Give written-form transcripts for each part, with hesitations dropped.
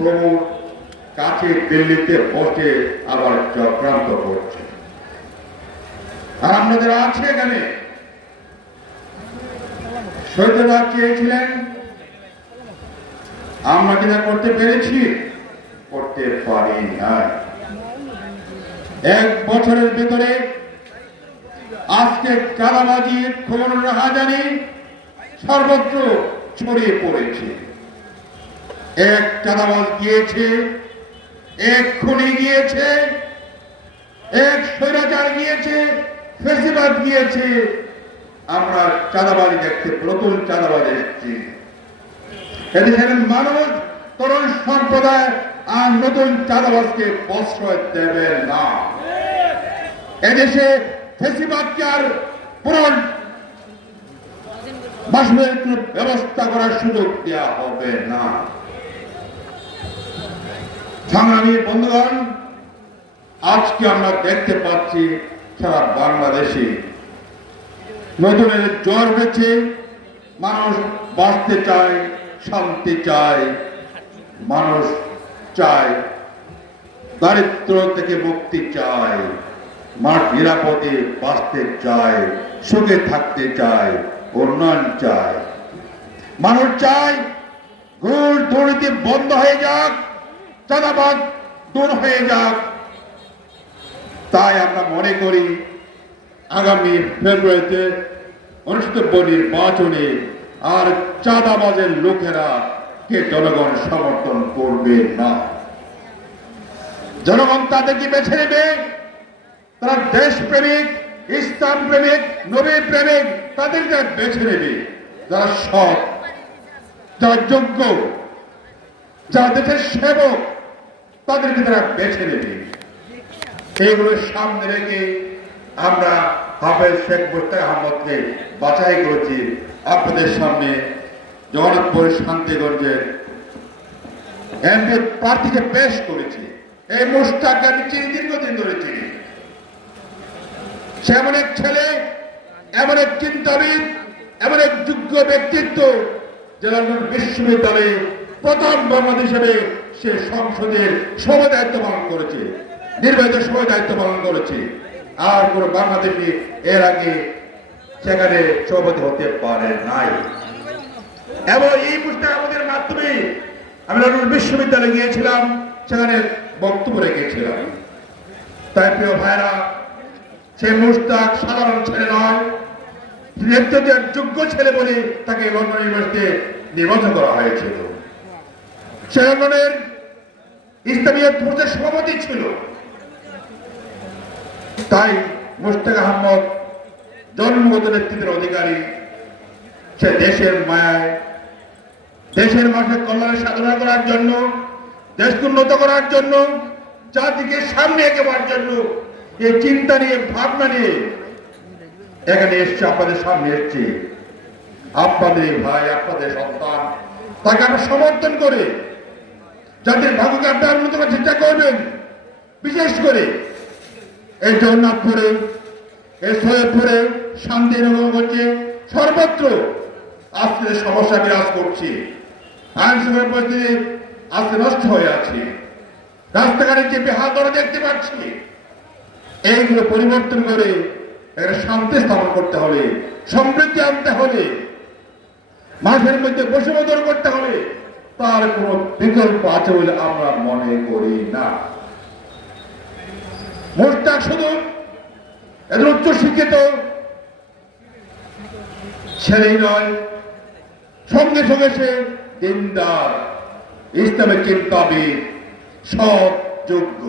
প্রমুখ কাছে দিল্লিতে বসে আবার চক্রান্ত করছে। আর আমাদের আছে এখানে শহীদরা চেয়েছিলেন, আমরা কিনা করতে পেরেছি, করতে পারি না। 1 বছরের ভিতরে আজকে চাঁদাবাজি খুন রাহাজানি সর্বত্র ছড়িয়ে পড়েছে। এক চাঁদাবাজ গিয়েছে, এক খুনি গিয়েছে, এক স্বৈরাচার গিয়েছে, ফেসিবাদ গিয়েছে। আমরা চাঁদাবাজি দেখতে নতুন চাঁদাবাজ এসেছি। এদেশের মানুষ, তরুণ সম্প্রদায় আর নতুন চাঁদাবাজকে প্রশ্রয় দেবে না। এদেশে ফেসিবাদকে আর পুনর বাসনের ব্যবস্থা করার সুযোগ দেওয়া হবে না। সংগ্রামী বন্ধুগণ, আজকে আমরা দেখতে পাচ্ছি সারা বাংলাদেশে নতুনের জ্বর উঠেছে। মানুষ বাঁচতে চায়, শান্তি চায়, মানুষ চায় দারিদ্র থেকে মুক্তি চায়, মাঠ নিরাপদে বাঁচতে চায়, সুখে থাকতে চায়, উন্নয়ন চায়। মানুষ চায় ঘুষ দুর্নীতি বন্ধ হয়ে যাক, চাঁদাবাজ দূর হয়ে যাক। তাই আমরা মনে করি আগামী ফেব্রুয়ারিতে অনুষ্ঠিত নির্বাচনে আর চাঁদাবাজের লোকেরা কে জনগণ সমর্থন করবে না। জনগণ তাদেরকে বেছে নেবে, তারা দেশপ্রেমিক, ইসলাম প্রেমিক, নবী প্রেমিক তাদেরকে বেছে নেবে। যারা সৎ, যারা যোগ্য, যারা দেশের সেবক তাদেরকে তারা বেছে নেবে। এইগুলো সামনে রেখে আমরা হাফেজ শেখ মুশতাক আহমদকে বাছাই করেছি, আপনাদের সামনে জগন্নাথপুর শান্তিগঞ্জের এমপি প্রার্থীকে পেশ করেছি। এই মুশতাককে আমি চিনি, দীর্ঘদিন ধরে চিনি। সে এমন এক ছেলে, এমন এক চিন্তাবিদ, এমন এক যোগ্য ব্যক্তিত্ব, যে লন্ডন বিশ্ববিদ্যালয়ে প্রথম বাংলাদেশ হিসেবে সে সংসদের সভায় দায়িত্ব পালন করেছে, নির্বাচিত সভায় দায়িত্ব পালন করেছে। আর কোন বাংলাদেশি এর আগে সেখানে সভাপতি হতে পারে নাই। এবং এই মুশতাক আহমদের মাধ্যমে আমি লন্ডন বিশ্ববিদ্যালয়ে গিয়েছিলাম, সেখানে বক্তব্য রেখেছিলাম। তাই প্রিয় ভাইরা, সে মুশতাক সাধারণ ছেলে নয়, নেতৃত্বের যোগ্য ছেলে বলে তাকে লন্ডন ইউনিভার্সিটিতে নির্বাচন করা হয়েছিল। সে লন্ডনের ইসলামিয়া পূর্বের সভাপতি ছিল। তাই মুশতাক আহমদ জন্মগত নেতৃত্বের অধিকারী। সে দেশের মায়ায়, দেশের মানুষের কল্যাণের সাধনা করার জন্য, দেশকে উন্নত করার জন্য, জাতিকে সামনে এগোবার জন্য এই চিন্তা নিয়ে, ভাবনা নিয়ে এখানে এসছে, আপনাদের সামনে এসছে। আপনাদের ভাই, আপনাদের সন্তান, তাকে আমরা সমর্থন করে জাতির ভাগ্যকে আপনার উন্নত করার চেষ্টা করবেন। বিশেষ করে এই জগন্নাথপুরে, এই সৈয়দপুরে, শান্তিনগরগঞ্জে সর্বত্র আজকে সমস্যা বিরাজ করছে। আইন শৃঙ্খলা পরিস্থিতি আজকে নষ্ট হয়ে আছে। রাস্তাঘাটে যে বেহাল দরে দেখতে পাচ্ছি, এইগুলো পরিবর্তন করে একটা শান্তি স্থাপন করতে হবে, সমৃদ্ধি আনতে হবে, মানুষের মধ্যে বৈষম্য দূর করতে হবে। তার কোন বিকল্প আছে বলে আমরা মনে করি না। মুশতাক শুধু এদের উচ্চ শিক্ষিত ছেলেই নয়, সঙ্গে সঙ্গে সে দিনদার, ইসলামের চিন্তাবিদ, সৎ, যোগ্য।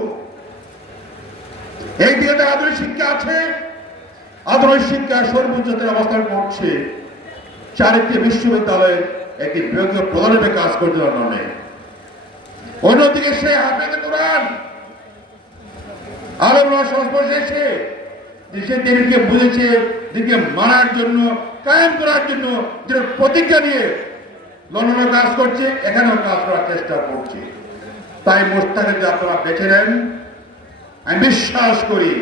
এই দিকে তার আধুনিক শিক্ষা আছে। আধুনিক শিক্ষা সর্বোচ্চতার অবস্থান করছে। চারিটি বিশ্ববিদ্যালয়ের একটি বিভাগীয় প্রধান হিসেবে কাজ করতে লন্ডনে। অন্যদিকে সে হাফেজে কোরআন, আলমরা সংস্পর্শে এসে সে দিনকে বুঝেছে, দিনকে মানার জন্য, কায়েম করার জন্য যে প্রতিজ্ঞা নিয়ে লন্ডনে কাজ করছে, এখানেও কাজ করার চেষ্টা করছে। তাই মুশতাককে যে আপনারা বেছে নেন, আমি বিশ্বাস করি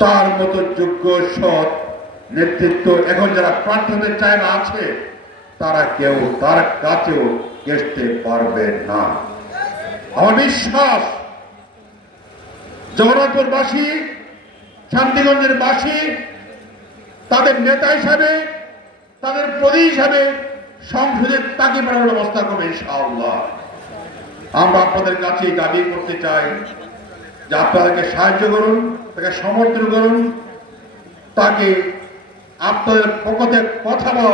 তার মতো যোগ্য সৎ নেতৃত্ব এখন যারা প্রার্থীদের চায় না আছে, তারা কেউ তার কাছেও ঘেঁষতে পারবে না। আমার বিশ্বাস জগন্নাথপুরবাসী, শান্তিগঞ্জের বাসী তাদের নেতা হিসাবে, তাদের প্রতি হিসাবে সংসদে তাকে পাঠানোর ব্যবস্থা করবে ইনশাআল্লাহ। আমরা আপনাদের কাছে দাবি করতে চাই যে আপনাদেরকে সাহায্য করুন, তাকে সমর্থন করুন, তাকে আপনাদের পক্ষে কথা বলা